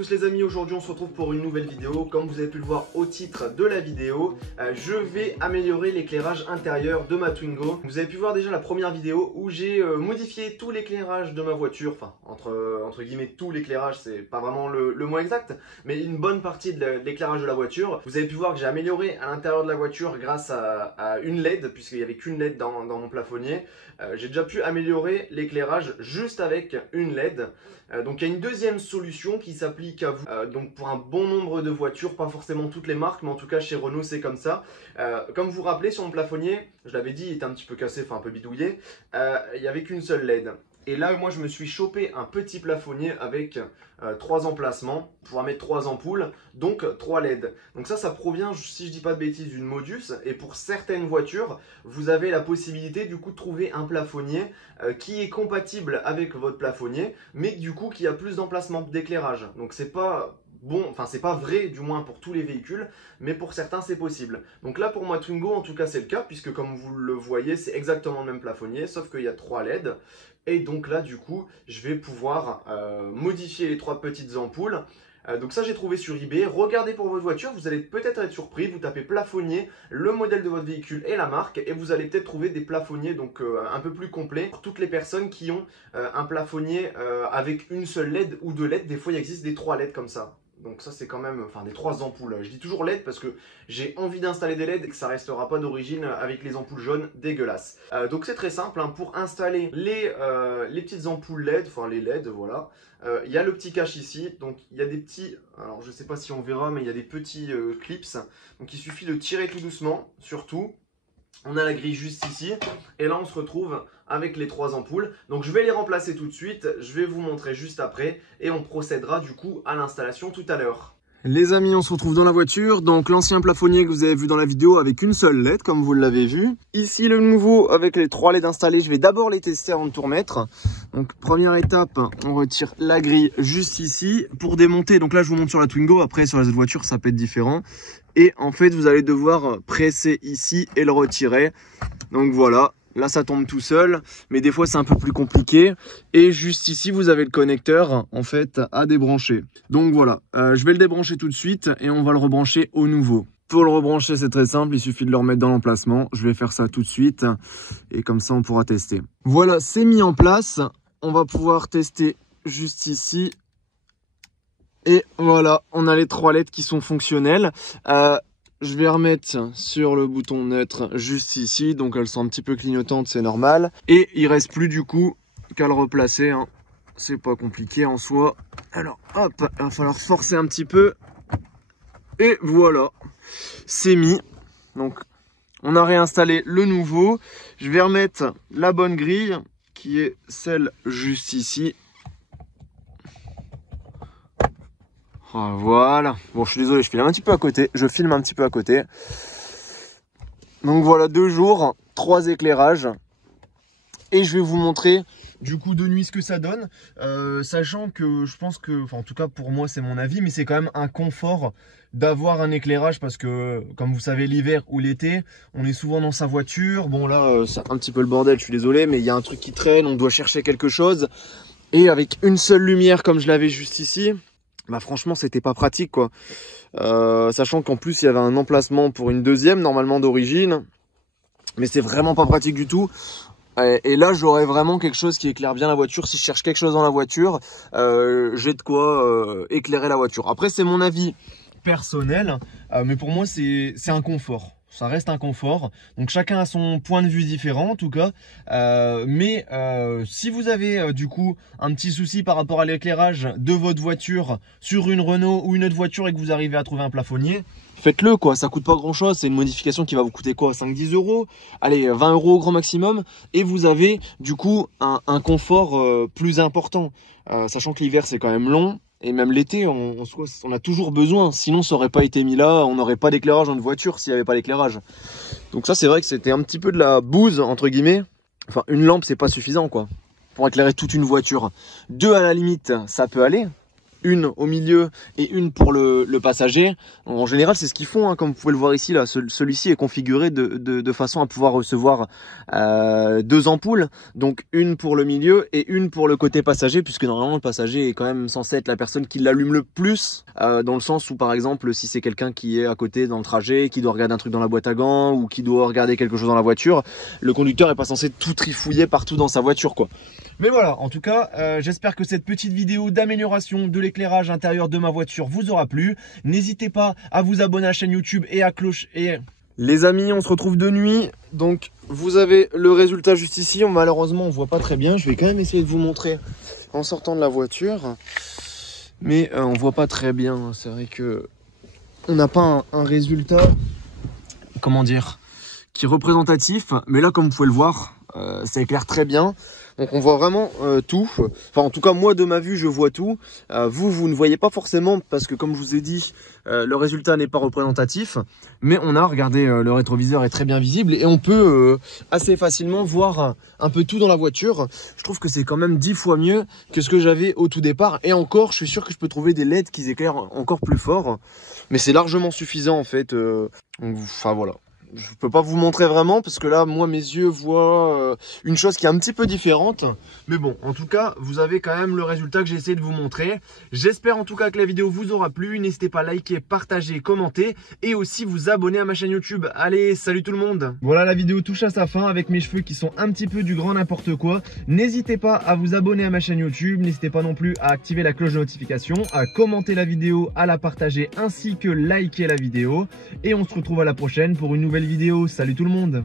tous les amis, aujourd'hui on se retrouve pour une nouvelle vidéo. Comme vous avez pu le voir au titre de la vidéo, je vais améliorer l'éclairage intérieur de ma Twingo. Vous avez pu voir déjà la première vidéo où j'ai modifié tout l'éclairage de ma voiture. Enfin, entre guillemets tout l'éclairage, c'est pas vraiment le mot exact, mais une bonne partie de l'éclairage de la voiture. Vous avez pu voir que j'ai amélioré à l'intérieur de la voiture grâce à une LED, puisqu'il n'y avait qu'une LED dans mon plafonnier. J'ai déjà pu améliorer l'éclairage juste avec une LED. Donc il y a une deuxième solution qui s'applique à vous, donc pour un bon nombre de voitures, pas forcément toutes les marques, mais en tout cas chez Renault c'est comme ça. Comme vous vous rappelez, sur mon plafonnier, je l'avais dit, il était un petit peu cassé, enfin un peu bidouillé, il n'y avait qu'une seule LED. Et là, moi, je me suis chopé un petit plafonnier avec 3 emplacements pour pouvoir mettre 3 ampoules, donc 3 LED. Donc ça provient, si je dis pas de bêtises, d'une Modus. Et pour certaines voitures, vous avez la possibilité du coup de trouver un plafonnier qui est compatible avec votre plafonnier, mais du coup qui a plus d'emplacements d'éclairage. Donc c'est pas bon, enfin c'est pas vrai du moins pour tous les véhicules, mais pour certains c'est possible. Donc là pour moi Twingo en tout cas c'est le cas, puisque comme vous le voyez c'est exactement le même plafonnier, sauf qu'il y a 3 LED. Et donc là du coup je vais pouvoir modifier les 3 petites ampoules. Donc ça j'ai trouvé sur eBay. Regardez pour votre voiture, vous allez peut-être être surpris. Vous tapez plafonnier, le modèle de votre véhicule et la marque, et vous allez peut-être trouver des plafonniers donc un peu plus complets pour toutes les personnes qui ont un plafonnier avec une seule LED ou 2 LED. Des fois il existe des 3 LED comme ça. Donc ça c'est quand même, enfin des 3 ampoules. Je dis toujours LED parce que j'ai envie d'installer des LED et que ça restera pas d'origine avec les ampoules jaunes dégueulasses. Donc c'est très simple, hein, pour installer les petites ampoules LED, enfin les LED, voilà. Il y a le petit cache ici, donc il y a des petits, alors je sais pas si on verra, mais il y a des petits clips. Donc il suffit de tirer tout doucement, surtout. On a la grille juste ici, et là on se retrouve avec les 3 ampoules. Donc je vais les remplacer tout de suite, je vais vous montrer juste après, et on procédera du coup à l'installation tout à l'heure. Les amis, on se retrouve dans la voiture, donc l'ancien plafonnier que vous avez vu dans la vidéo avec une seule LED, comme vous l'avez vu. Ici le nouveau avec les 3 LED installés, je vais d'abord les tester avant de tout remettre. Donc première étape, on retire la grille juste ici. Pour démonter, donc là je vous montre sur la Twingo, après sur les autres voitures ça peut être différent. Et en fait vous allez devoir presser ici et le retirer. Donc voilà. Là ça tombe tout seul, mais des fois c'est un peu plus compliqué. Et juste ici vous avez le connecteur en fait à débrancher. Donc voilà, je vais le débrancher tout de suite et on va le rebrancher au nouveau. Pour le rebrancher c'est très simple, il suffit de le remettre dans l'emplacement. Je vais faire ça tout de suite et comme ça on pourra tester. Voilà, c'est mis en place. On va pouvoir tester juste ici. Et voilà, on a les 3 LED qui sont fonctionnelles. Je vais remettre sur le bouton neutre juste ici, donc elles sont un petit peu clignotantes, c'est normal. Et il reste plus du coup qu'à le replacer, hein. C'est pas compliqué en soi. Alors hop, il va falloir forcer un petit peu. Et voilà, c'est mis. Donc on a réinstallé le nouveau. Je vais remettre la bonne grille, qui est celle juste ici. Voilà, bon je suis désolé, je filme un petit peu à côté, Donc voilà, 2 jours, 3 éclairages. Et je vais vous montrer du coup de nuit ce que ça donne. Sachant que je pense que, enfin en tout cas pour moi c'est mon avis, mais c'est quand même un confort d'avoir un éclairage. Parce que comme vous savez, l'hiver ou l'été, on est souvent dans sa voiture. Bon là c'est un petit peu le bordel, je suis désolé, mais il y a un truc qui traîne, on doit chercher quelque chose. Et avec une seule lumière comme je l'avais juste ici, bah franchement c'était pas pratique quoi. Sachant qu'en plus il y avait un emplacement pour une deuxième normalement d'origine, mais c'est vraiment pas pratique du tout. Et là j'aurais vraiment quelque chose qui éclaire bien la voiture. Si je cherche quelque chose dans la voiture, j'ai de quoi éclairer la voiture. Après c'est mon avis personnel, mais pour moi c'est un confort. Ça reste un confort, donc chacun a son point de vue différent en tout cas. Mais si vous avez du coup un petit souci par rapport à l'éclairage de votre voiture sur une Renault ou une autre voiture et que vous arrivez à trouver un plafonnier, faites-le quoi, ça coûte pas grand chose, c'est une modification qui va vous coûter quoi, 5-10 euros, allez 20 euros au grand maximum, et vous avez du coup un confort plus important, sachant que l'hiver c'est quand même long. Et même l'été, on a toujours besoin. Sinon, ça n'aurait pas été mis là. On n'aurait pas d'éclairage dans une voiture s'il n'y avait pas d'éclairage. Donc ça, c'est vrai que c'était un petit peu de la bouse, entre guillemets. Enfin, une lampe, c'est pas suffisant, quoi, pour éclairer toute une voiture. 2 à la limite, ça peut aller. une au milieu et une pour le passager. En général, c'est ce qu'ils font, hein, comme vous pouvez le voir ici. Là, celui-ci est configuré de façon à pouvoir recevoir 2 ampoules, donc une pour le milieu et une pour le côté passager, puisque normalement le passager est quand même censé être la personne qui l'allume le plus, dans le sens où par exemple si c'est quelqu'un qui est à côté dans le trajet, qui doit regarder un truc dans la boîte à gants ou qui doit regarder quelque chose dans la voiture, le conducteur est pas censé tout trifouiller partout dans sa voiture, quoi. Mais voilà, en tout cas, j'espère que cette petite vidéo d'amélioration de l'éclairage intérieur de ma voiture vous aura plu. N'hésitez pas à vous abonner à la chaîne YouTube et à cloche. Et les amis, on se retrouve de nuit. Donc, vous avez le résultat juste ici. Malheureusement, on voit pas très bien. Je vais quand même essayer de vous montrer en sortant de la voiture. Mais on voit pas très bien. C'est vrai que on n'a pas un résultat, comment dire, qui est représentatif. Mais là, comme vous pouvez le voir, ça éclaire très bien. Donc on voit vraiment tout. Enfin, en tout cas, moi de ma vue, je vois tout. Vous ne voyez pas forcément parce que, comme je vous ai dit, le résultat n'est pas représentatif. Mais on a, regardez, le rétroviseur est très bien visible et on peut assez facilement voir un peu tout dans la voiture. Je trouve que c'est quand même 10 fois mieux que ce que j'avais au tout départ. Et encore, je suis sûr que je peux trouver des LED qui éclairent encore plus fort. Mais c'est largement suffisant en fait. Enfin voilà. Je ne peux pas vous montrer vraiment parce que là, moi, mes yeux voient une chose qui est un petit peu différente. Mais bon, en tout cas, vous avez quand même le résultat que j'ai essayé de vous montrer. J'espère en tout cas que la vidéo vous aura plu. N'hésitez pas à liker, partager, commenter et aussi vous abonner à ma chaîne YouTube. Allez, salut tout le monde! Voilà, la vidéo touche à sa fin avec mes cheveux qui sont un petit peu du grand n'importe quoi. N'hésitez pas à vous abonner à ma chaîne YouTube. N'hésitez pas non plus à activer la cloche de notification, à commenter la vidéo, à la partager ainsi que liker la vidéo. Et on se retrouve à la prochaine pour une nouvelle vidéo. Salut tout le monde!